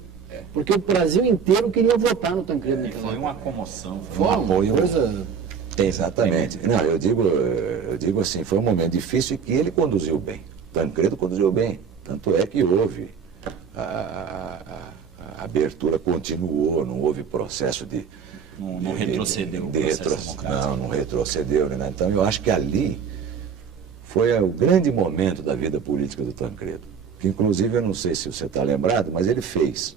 Porque o Brasil inteiro queria votar no Tancredo naquela Foi época. uma comoção, Foi um apoio. Coisa... Exatamente. Não, eu digo assim, foi um momento difícil e que ele conduziu bem. Tancredo conduziu bem. Tanto é que houve a abertura continuou, não houve processo de... Não retrocedeu o processo democrático. Não retrocedeu, né? Então eu acho que ali foi o grande momento da vida política do Tancredo. Que inclusive, eu não sei se você está lembrado, mas ele fez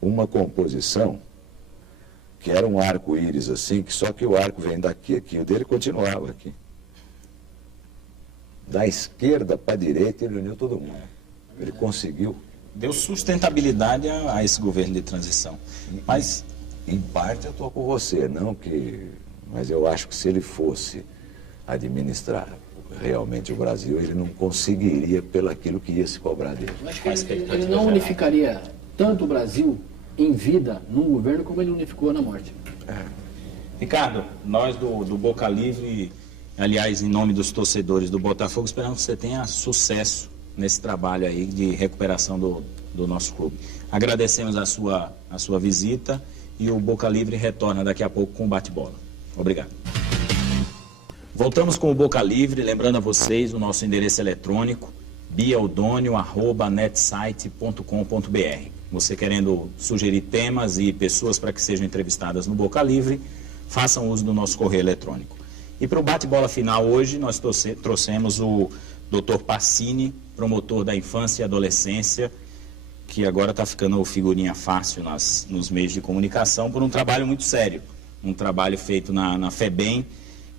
uma composição que era um arco-íris assim, que só que o arco vem daqui, aqui, o dele continuava aqui. Da esquerda para a direita ele uniu todo mundo. Ele conseguiu. Deu sustentabilidade a esse governo de transição. Mas, em parte, eu estou com você, mas eu acho que se ele fosse administrar realmente o Brasil, ele não conseguiria pelo aquilo que ia se cobrar dele. Eu acho que ele não unificaria tanto o Brasil em vida num governo como ele unificou na morte. Ricardo, nós do Boca Livre, aliás, em nome dos torcedores do Botafogo, esperamos que você tenha sucesso nesse trabalho aí de recuperação do nosso clube. Agradecemos a sua visita e o Boca Livre retorna daqui a pouco com o bate-bola. Obrigado. Voltamos com o Boca Livre, lembrando a vocês o nosso endereço eletrônico biaudonio@netsite.com.br. Você querendo sugerir temas e pessoas para que sejam entrevistadas no Boca Livre, façam uso do nosso correio eletrônico. E para o bate-bola final hoje, nós trouxemos o Dr. Passini, promotor da infância e adolescência, que agora está ficando figurinha fácil nos meios de comunicação, por um trabalho muito sério. Um trabalho feito na FEBEM,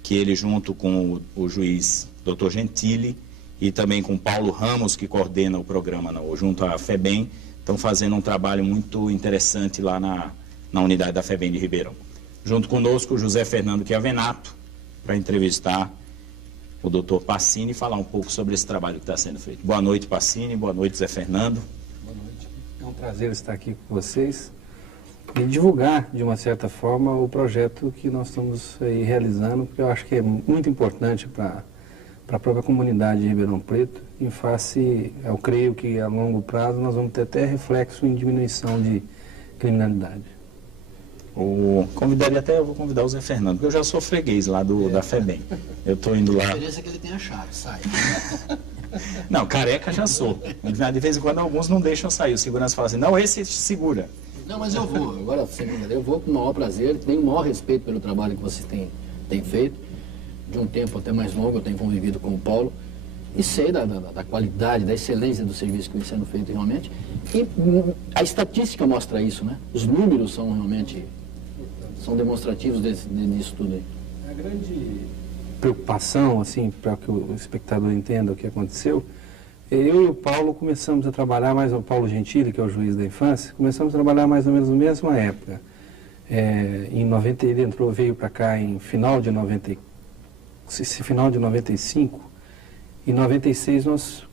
que ele, junto com o juiz Dr. Gentili e também com Paulo Ramos, que coordena o programa junto à FEBEM, estão fazendo um trabalho muito interessante lá na unidade da FEBEM de Ribeirão. Junto conosco, o José Fernando Chiavenato, para entrevistar o doutor Passini e falar um pouco sobre esse trabalho que está sendo feito. Boa noite, Passini. Boa noite, Zé Fernando. Boa noite. É um prazer estar aqui com vocês e divulgar, de uma certa forma, o projeto que nós estamos aí realizando, porque eu acho que é muito importante para a própria comunidade de Ribeirão Preto, em face, eu creio que a longo prazo nós vamos ter até reflexo em diminuição de criminalidade. Eu vou convidar o Zé Fernando, porque eu já sou freguês lá da FEBEM. Eu estou indo lá... A diferença é que ele tem a chave, sai. Não, careca já sou. De vez em quando alguns não deixam sair. O segurança fala assim, não, esse segura. Não, mas eu vou. Agora, sem brincadeira, eu vou com o maior prazer. Tenho o maior respeito pelo trabalho que você tem feito. De um tempo até mais longo, eu tenho convivido com o Paulo. E sei da qualidade, da excelência do serviço que vem sendo feito realmente. E a estatística mostra isso, né? Os números são realmente... são demonstrativos disso tudo aí. A grande preocupação, assim, para que o espectador entenda o que aconteceu, eu e o Paulo começamos a trabalhar, o Paulo Gentili, que é o juiz da infância, começamos a trabalhar mais ou menos na mesma época. Em 90, ele veio para cá em final de 95, em 96 nós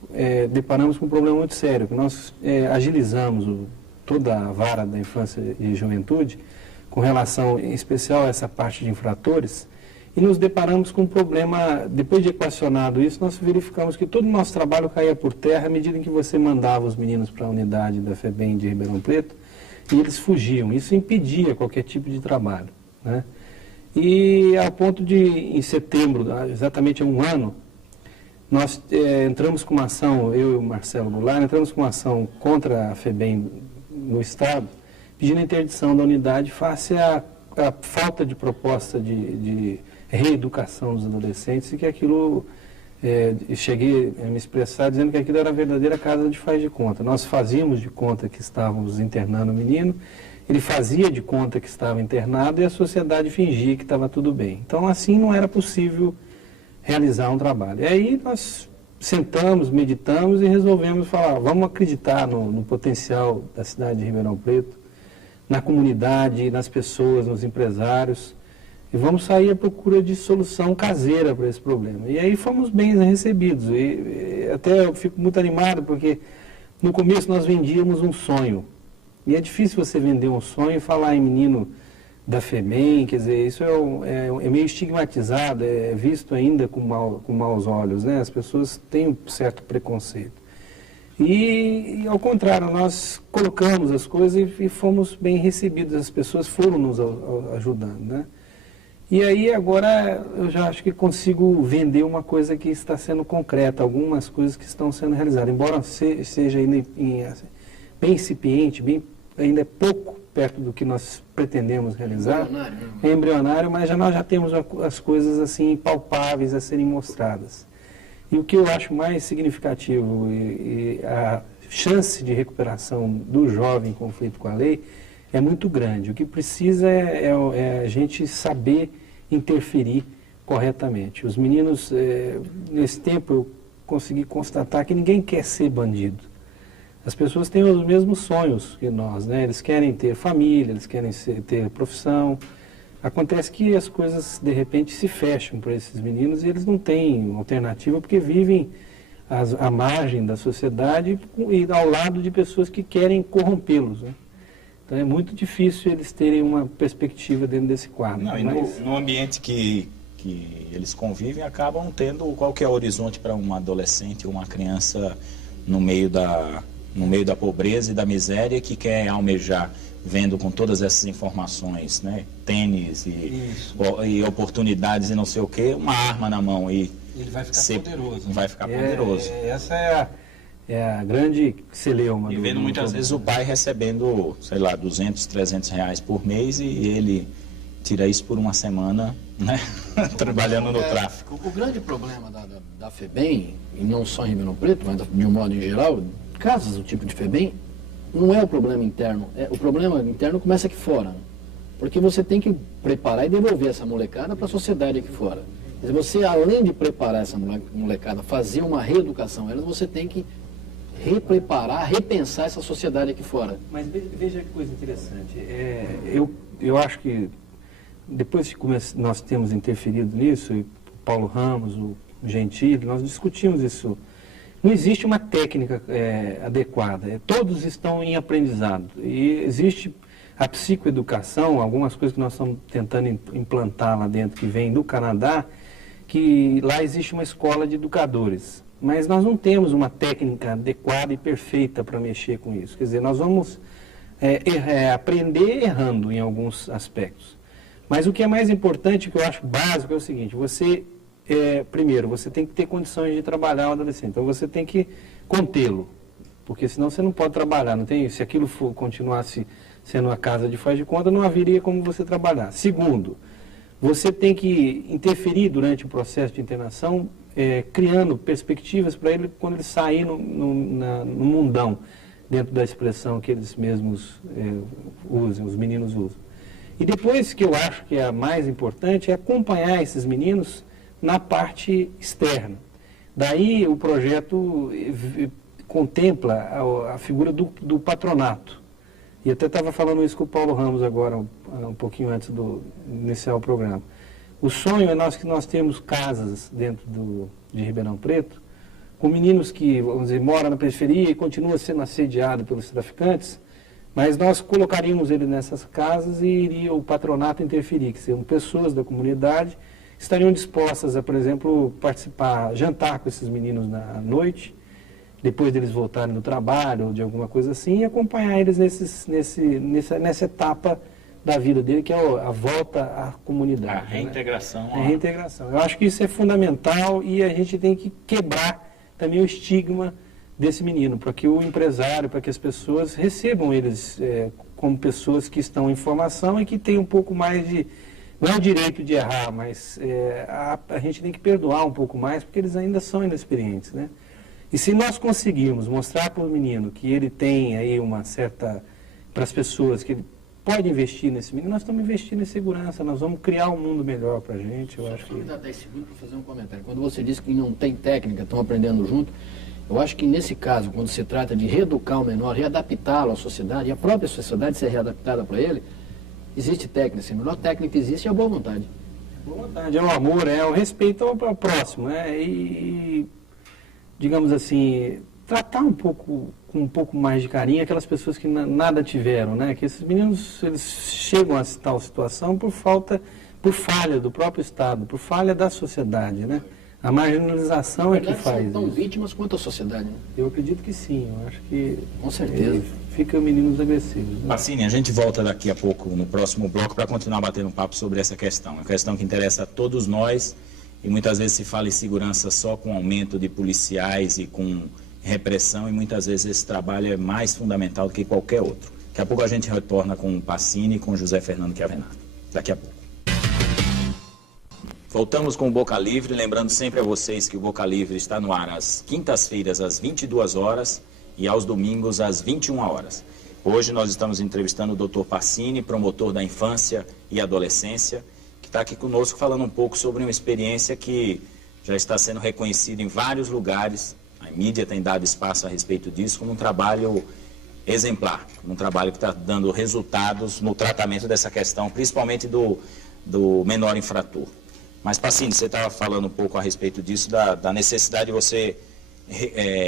deparamos com um problema muito sério, que nós agilizamos toda a vara da infância e juventude, com relação, em especial, a essa parte de infratores, e nos deparamos com um problema, depois de equacionado isso, nós verificamos que todo o nosso trabalho caía por terra à medida em que você mandava os meninos para a unidade da FEBEM de Ribeirão Preto, e eles fugiam. Isso impedia qualquer tipo de trabalho, né? E ao ponto de, em setembro, exatamente há um ano, nós entramos com uma ação, eu e o Marcelo Goulart, entramos com uma ação contra a FEBEM no Estado, pedindo a interdição da unidade face à falta de proposta de reeducação dos adolescentes e que aquilo, cheguei a me expressar dizendo que aquilo era a verdadeira casa de faz de conta. Nós fazíamos de conta que estávamos internando o menino, ele fazia de conta que estava internado e a sociedade fingia que estava tudo bem. Então, assim, não era possível realizar um trabalho. E aí nós sentamos, meditamos e resolvemos falar, vamos acreditar no potencial da cidade de Ribeirão Preto, na comunidade, nas pessoas, nos empresários, e vamos sair à procura de solução caseira para esse problema. E aí fomos bem recebidos. E até eu fico muito animado, porque no começo nós vendíamos um sonho. E é difícil você vender um sonho e falar em menino da FEBEM, quer dizer, isso é meio estigmatizado, é visto ainda com maus olhos, né? As pessoas têm um certo preconceito. E ao contrário, nós colocamos as coisas e fomos bem recebidos, as pessoas foram nos ajudando, né? E aí agora eu já acho que consigo vender uma coisa que está sendo concreta, algumas coisas que estão sendo realizadas, embora seja ainda bem incipiente, ainda é pouco perto do que nós pretendemos realizar, é embrionário, mas nós já temos as coisas assim palpáveis a serem mostradas. E o que eu acho mais significativo e a chance de recuperação do jovem em conflito com a lei é muito grande. O que precisa é a gente saber interferir corretamente. Os meninos, nesse tempo eu consegui constatar que ninguém quer ser bandido. As pessoas têm os mesmos sonhos que nós, né? Eles querem ter família, eles querem ter profissão. Acontece que as coisas, de repente, se fecham para esses meninos e eles não têm alternativa porque vivem à margem da sociedade e ao lado de pessoas que querem corrompê-los, né? Então é muito difícil eles terem uma perspectiva dentro desse quadro. Não, mas... no ambiente que eles convivem, acabam não tendo qualquer horizonte para um adolescente ou uma criança no meio da pobreza e da miséria que quer almejar, vendo com todas essas informações, né, tênis e oportunidades e não sei o que, uma arma na mão e ele vai ficar poderoso. Vai ficar poderoso. Essa é a grande celeuma. E vendo muitas vezes o pai recebendo, sei lá, 200, 300 reais por mês e ele tira isso por uma semana, né, trabalhando no tráfico. O grande problema da FEBEM, e não só em Ribeirão Preto, mas de um modo em geral, casas do tipo de FEBEM, não é o problema interno. O problema interno começa aqui fora. Porque você tem que preparar e devolver essa molecada para a sociedade aqui fora. Quer dizer, você, além de preparar essa molecada, fazer uma reeducação, você tem que repreparar, repensar essa sociedade aqui fora. Mas veja que coisa interessante. Eu acho que depois que nós temos interferido nisso, e o Paulo Ramos, o Gentili, nós discutimos isso. Não existe uma técnica adequada. Todos estão em aprendizado. E existe a psicoeducação, algumas coisas que nós estamos tentando implantar lá dentro, que vem do Canadá, que lá existe uma escola de educadores. Mas nós não temos uma técnica adequada e perfeita para mexer com isso. Quer dizer, nós vamos aprender errando em alguns aspectos. Mas o que é mais importante, o que eu acho básico, é o seguinte: primeiro, você tem que ter condições de trabalhar o adolescente. Então, você tem que contê-lo, porque senão você não pode trabalhar. Se aquilo continuasse sendo uma casa de faz de conta, não haveria como você trabalhar. Segundo, você tem que interferir durante o processo de internação, criando perspectivas para ele quando ele sair no mundão, dentro da expressão que eles mesmos usam, os meninos usam. E depois, que eu acho que é a mais importante, é acompanhar esses meninos na parte externa. Daí o projeto contempla a figura do patronato. E até estava falando isso com o Paulo Ramos agora, um pouquinho antes de iniciar o programa. O sonho é que nós temos casas dentro de Ribeirão Preto, com meninos que, vamos dizer, moram na periferia e continuam sendo assediados pelos traficantes, mas nós colocaríamos ele nessas casas e iria o patronato interferir, que seriam pessoas da comunidade, estariam dispostas a, por exemplo, jantar com esses meninos na noite, depois deles voltarem do trabalho ou de alguma coisa assim, e acompanhar eles nessa etapa da vida dele, que é a volta à comunidade. A reintegração. Né? A reintegração. Eu acho que isso é fundamental e a gente tem que quebrar também o estigma desse menino, para que o empresário, para que as pessoas recebam eles como pessoas que estão em formação e que têm um pouco mais de, não é o direito de errar, mas a gente tem que perdoar um pouco mais, porque eles ainda são inexperientes, né? E se nós conseguirmos mostrar para o menino que ele tem aí uma certa, para as pessoas, que ele pode investir nesse menino, nós estamos investindo em segurança, nós vamos criar um mundo melhor para a gente, eu acho que... Vou dar 10 segundos para fazer um comentário. Quando você disse que não tem técnica, estão aprendendo junto, eu acho que nesse caso, quando se trata de reeducar o menor, readaptá-lo à sociedade, e a própria sociedade ser readaptada para ele, existe técnica. A melhor técnica que existe é a boa vontade. Boa vontade, é o amor, é o respeito ao próximo, né? E, digamos assim, tratar com um pouco mais de carinho aquelas pessoas que nada tiveram, né? Que esses meninos, eles chegam a tal situação por falha do próprio Estado, por falha da sociedade, né? A marginalização é que faz são tão isso. vítimas quanto a sociedade, né? Eu acredito que sim, eu acho que... Com certeza. Ficam meninos agressivos. Né? Pacini, a gente volta daqui a pouco, no próximo bloco, para continuar batendo um papo sobre essa questão. Uma questão que interessa a todos nós e muitas vezes se fala em segurança só com aumento de policiais e com repressão e muitas vezes esse trabalho é mais fundamental do que qualquer outro. Daqui a pouco a gente retorna com o Pacini e com o José Fernando Chiavenato. Daqui a pouco. Voltamos com o Boca Livre, lembrando sempre a vocês que o Boca Livre está no ar às quintas-feiras, às 22 horas e aos domingos, às 21 horas. Hoje nós estamos entrevistando o Dr. Pacini, promotor da infância e adolescência, que está aqui conosco falando um pouco sobre uma experiência que já está sendo reconhecida em vários lugares. A mídia tem dado espaço a respeito disso como um trabalho exemplar, um trabalho que está dando resultados no tratamento dessa questão, principalmente do menor infrator. Mas, Pacini, você estava falando um pouco a respeito disso, da necessidade de você,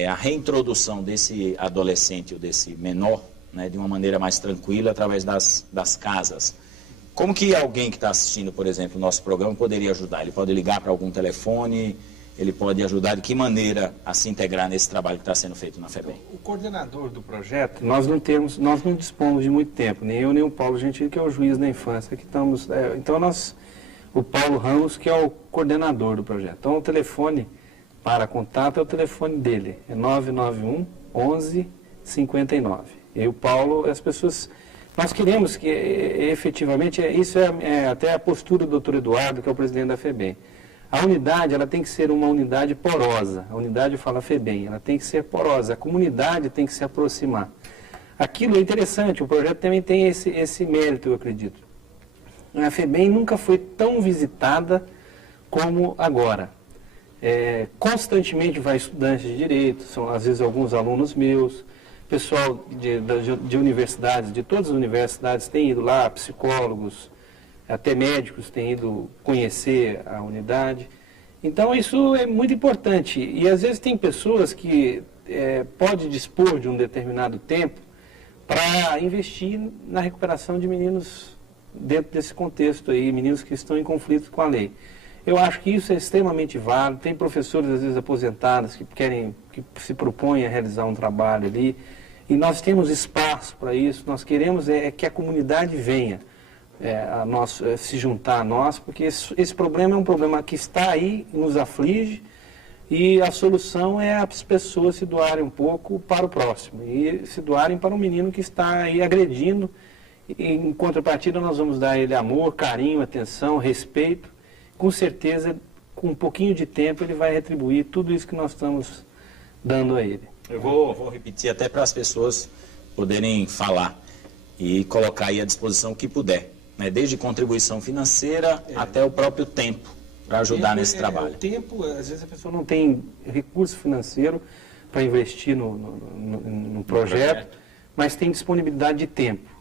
a reintrodução desse adolescente ou desse menor, né, de uma maneira mais tranquila, através das casas. Como que alguém que está assistindo, por exemplo, o nosso programa poderia ajudar? Ele pode ligar para algum telefone, ele pode ajudar de que maneira a se integrar nesse trabalho que está sendo feito na FEBEM? O coordenador do projeto, nós não dispomos de muito tempo, nem eu nem o Paulo Gentili, que é o juiz da infância, que estamos... O Paulo Ramos, que é o coordenador do projeto. Então, o telefone para contato é o telefone dele, é 991 11 59. E o Paulo, as pessoas... Nós queremos que, efetivamente, isso é até a postura do Dr. Eduardo, que é o presidente da FEBEM. A unidade, ela tem que ser uma unidade porosa. A unidade fala FEBEM, ela tem que ser porosa. A comunidade tem que se aproximar. Aquilo é interessante, o projeto também tem esse mérito, eu acredito. A FEBEM nunca foi tão visitada como agora. Constantemente vai estudantes de direito, são às vezes alguns alunos meus, pessoal de universidades, de todas as universidades tem ido lá, psicólogos, até médicos têm ido conhecer a unidade. Então isso é muito importante e às vezes tem pessoas que podem dispor de um determinado tempo para investir na recuperação de meninos dentro desse contexto aí, meninos que estão em conflito com a lei. Eu acho que isso é extremamente válido. Tem professores, às vezes, aposentados que se propõem a realizar um trabalho ali, e nós temos espaço para isso. Nós queremos que a comunidade venha se juntar a nós, porque esse problema é um problema que está aí, nos aflige, e a solução é as pessoas se doarem um pouco para o próximo, e se doarem para um menino que está aí agredindo. Em contrapartida, nós vamos dar a ele amor, carinho, atenção, respeito. Com certeza, com um pouquinho de tempo, ele vai retribuir tudo isso que nós estamos dando a ele. Eu vou repetir até para as pessoas poderem falar e colocar aí à disposição o que puder, né? Desde contribuição financeira até o próprio tempo para ajudar nesse trabalho. O tempo, às vezes a pessoa não tem recurso financeiro para investir no projeto, mas tem disponibilidade de tempo.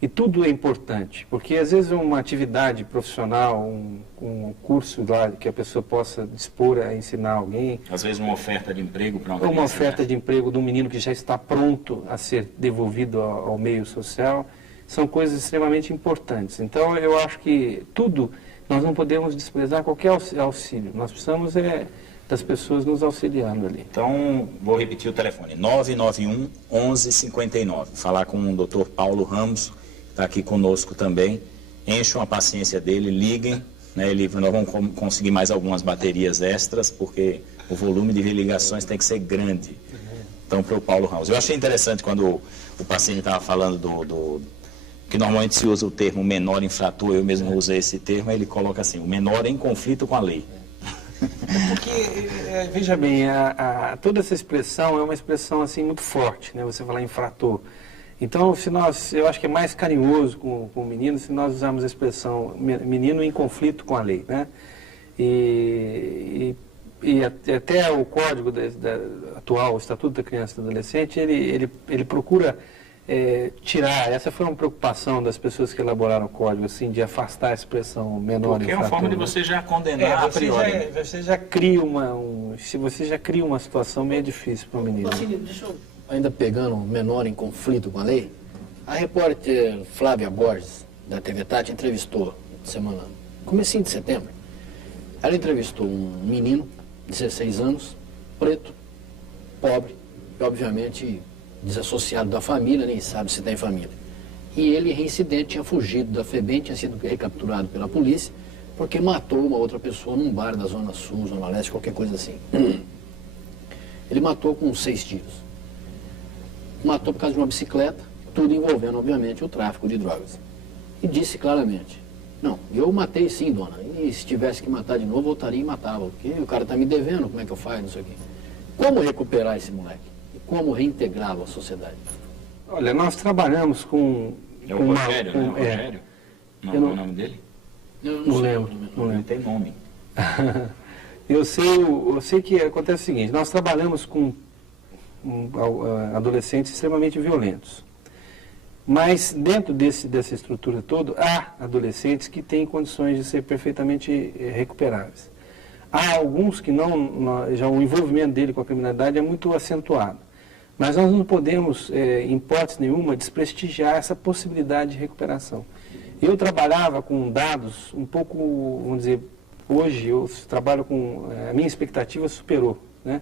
E tudo é importante, porque às vezes uma atividade profissional, um curso lá que a pessoa possa dispor a ensinar alguém. Às vezes uma oferta de emprego para uma oferta de emprego de um menino que já está pronto a ser devolvido ao meio social, são coisas extremamente importantes. Então eu acho que tudo, nós não podemos desprezar qualquer auxílio, nós precisamos das pessoas nos auxiliando ali. Então, vou repetir o telefone, 991 11 59, falar com o Dr. Paulo Ramos, está aqui conosco também. Encham a paciência dele, liguem, né? Nós vamos conseguir mais algumas baterias extras, porque o volume de ligações tem que ser grande. Então, para o Paulo Ramos. Eu achei interessante quando o paciente estava falando que normalmente se usa o termo menor infrator, eu mesmo usei esse termo, ele coloca assim, o menor em conflito com a lei. Porque, veja bem, toda essa expressão é uma expressão assim muito forte, né? Você falar infrator. Então, eu acho que é mais carinhoso com o menino se nós usarmos a expressão menino em conflito com a lei, né? E até o código atual, o Estatuto da Criança e do Adolescente, ele procura tirar, essa foi uma preocupação das pessoas que elaboraram o código, assim, de afastar a expressão menor infrator. Porque é uma forma de você já condenar a priori. Você já cria se você já cria uma situação meio difícil para o menino. Deixa eu, ainda pegando o menor em conflito com a lei, a repórter Flávia Borges, da TV Tati, entrevistou, comecinho de setembro, ela entrevistou um menino, 16 anos, preto, pobre, e obviamente desassociado da família, nem sabe se tem família. E ele, reincidente, tinha fugido da FEBEM, tinha sido recapturado pela polícia, porque matou uma outra pessoa num bar da Zona Sul, Zona Leste, qualquer coisa assim. Ele matou com 6 tiros. Matou por causa de uma bicicleta, tudo envolvendo, obviamente, o tráfico de drogas. E disse claramente, não, eu matei sim, dona, e se tivesse que matar de novo, voltaria e matava, porque o cara está me devendo, como é que eu faço, não sei o quê. Como recuperar esse moleque? E como reintegrá-lo à sociedade? Olha, nós trabalhamos com... É o Rogério, né? O Rogério? Não é o nome dele? Não lembro. Não tem nome. Eu sei que acontece o seguinte, nós trabalhamos com adolescentes extremamente violentos. Mas dentro dessa estrutura toda, há adolescentes que têm condições de ser perfeitamente recuperáveis. Há alguns que já o envolvimento dele com a criminalidade é muito acentuado. Mas nós não podemos, em hipótese nenhuma, desprestigiar essa possibilidade de recuperação. Eu trabalhava com dados um pouco, vamos dizer, hoje eu trabalho com, a minha expectativa superou, né?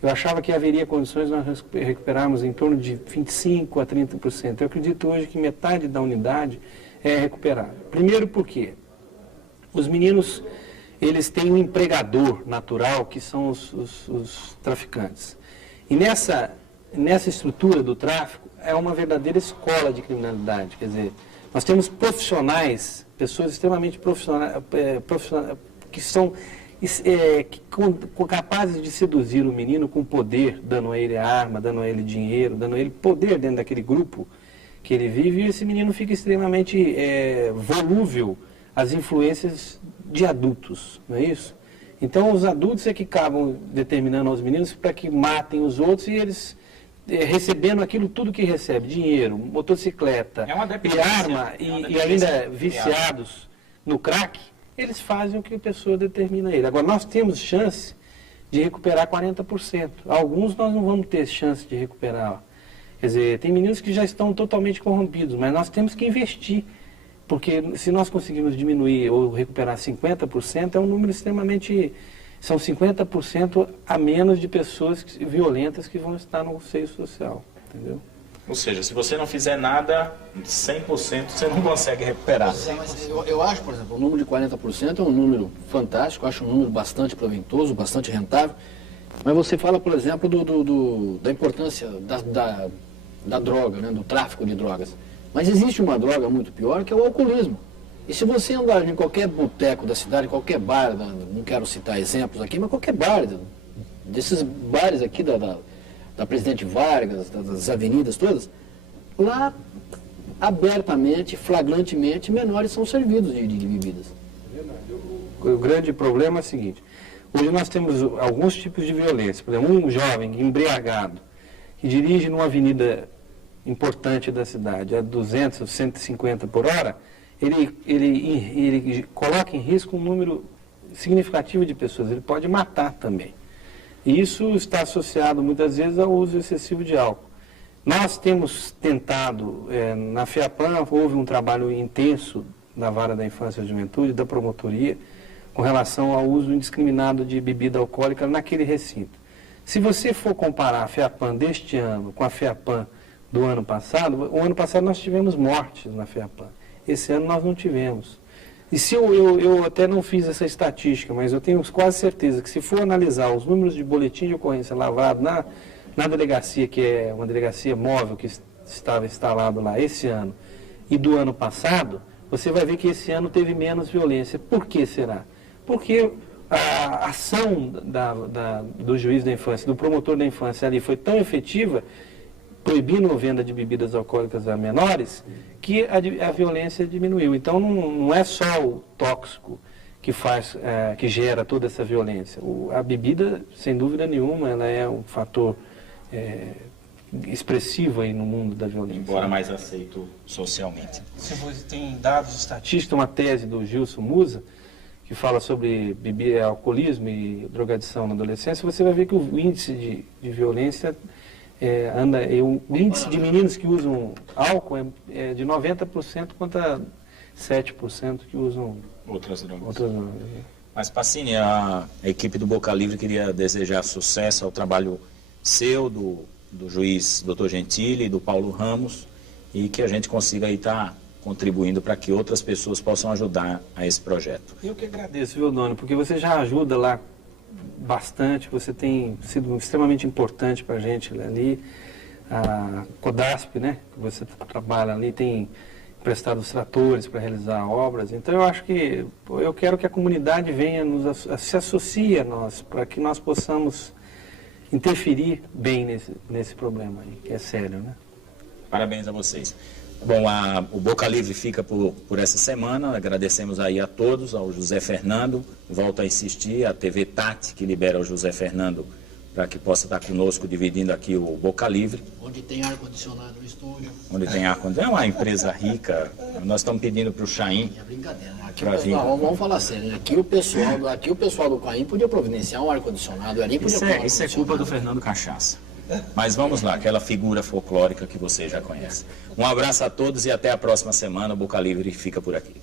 Eu achava que haveria condições de nós recuperarmos em torno de 25% a 30%. Eu acredito hoje que metade da unidade é recuperada. Primeiro porque os meninos, eles têm um empregador natural, que são os traficantes. E nessa estrutura do tráfico, é uma verdadeira escola de criminalidade. Quer dizer, nós temos profissionais, pessoas extremamente profissionais que são... capazes de seduzir o menino com poder, dando a ele arma, dando a ele dinheiro, dando a ele poder dentro daquele grupo que ele vive, e esse menino fica extremamente volúvel às influências de adultos, não é isso? Então os adultos é que acabam determinando aos meninos para que matem os outros, e eles recebendo aquilo tudo que recebe, dinheiro, motocicleta, e arma, e ainda viciados no crack, eles fazem o que a pessoa determina ele. Agora, nós temos chance de recuperar 40%. Alguns nós não vamos ter chance de recuperar. Quer dizer, tem meninos que já estão totalmente corrompidos, mas nós temos que investir. Porque se nós conseguirmos diminuir ou recuperar 50%, é um número extremamente... São 50% a menos de pessoas violentas que vão estar no seio social, entendeu? Ou seja, se você não fizer nada, 100% você não consegue recuperar. Eu acho, por exemplo, o número de 40% é um número fantástico, eu acho um número bastante proveitoso, bastante rentável. Mas você fala, por exemplo, da importância da droga, né, do tráfico de drogas. Mas existe uma droga muito pior, que é o alcoolismo. E se você andar em qualquer boteco da cidade, qualquer bar, não quero citar exemplos aqui, mas qualquer bar, desses bares aqui da Presidente Vargas, das avenidas todas, lá, abertamente, flagrantemente, menores são servidos de bebidas. O grande problema é o seguinte, hoje nós temos alguns tipos de violência. Por exemplo, um jovem embriagado, que dirige numa avenida importante da cidade a 200, 150 por hora, ele coloca em risco um número significativo de pessoas, ele pode matar também. E isso está associado muitas vezes ao uso excessivo de álcool. Nós temos tentado, na FEAPAN houve um trabalho intenso na Vara da Infância e Juventude, da promotoria, com relação ao uso indiscriminado de bebida alcoólica naquele recinto. Se você for comparar a FEAPAN deste ano com a FEAPAN do ano passado, o ano passado nós tivemos mortes na FEAPAN. Esse ano nós não tivemos. E se eu até não fiz essa estatística, mas eu tenho quase certeza que se for analisar os números de boletim de ocorrência lavrado na delegacia, que é uma delegacia móvel que estava instalado lá esse ano, e do ano passado, você vai ver que esse ano teve menos violência. Por que será? Porque a ação do juiz da infância, do promotor da infância ali foi tão efetiva, proibindo a venda de bebidas alcoólicas a menores, que a violência diminuiu. Então não é só o tóxico que gera toda essa violência. A bebida, sem dúvida nenhuma, ela é um fator expressivo aí no mundo da violência. Embora mais aceito socialmente. Se você tem dados estatísticos, uma tese do Gilson Musa, que fala sobre alcoolismo e drogadição na adolescência, você vai ver que o índice de violência o índice de meninos que usam álcool é de 90% contra 7% que usam outras drogas. Mas, Mas, Pacini, a equipe do Boca Livre queria desejar sucesso ao trabalho seu, do juiz Dr. Gentili e do Paulo Ramos, e que a gente consiga aí estar contribuindo para que outras pessoas possam ajudar a esse projeto. Eu que agradeço, viu, Dona, porque você já ajuda lá bastante, você tem sido extremamente importante para a gente ali. A Codasp, né, que você trabalha ali, tem emprestado os tratores para realizar obras. Então eu acho que eu quero que a comunidade venha se associe a nós, para que nós possamos interferir bem nesse problema aí, que é sério, né? Parabéns a vocês. Bom, o Boca Livre fica por essa semana. Agradecemos aí a todos, ao José Fernando, volto a insistir, a TV Tati, que libera o José Fernando para que possa estar conosco dividindo aqui o Boca Livre. Onde tem ar-condicionado no estúdio. Onde tem ar-condicionado. É uma empresa rica. Nós estamos pedindo para o Chaim. É brincadeira. Aqui vamos falar sério. Aqui o pessoal do Caim podia providenciar um ar-condicionado. Isso é culpa do Fernando Cachaça. Mas vamos lá, aquela figura folclórica que você já conhece. Um abraço a todos e até a próxima semana. O Boca Livre fica por aqui.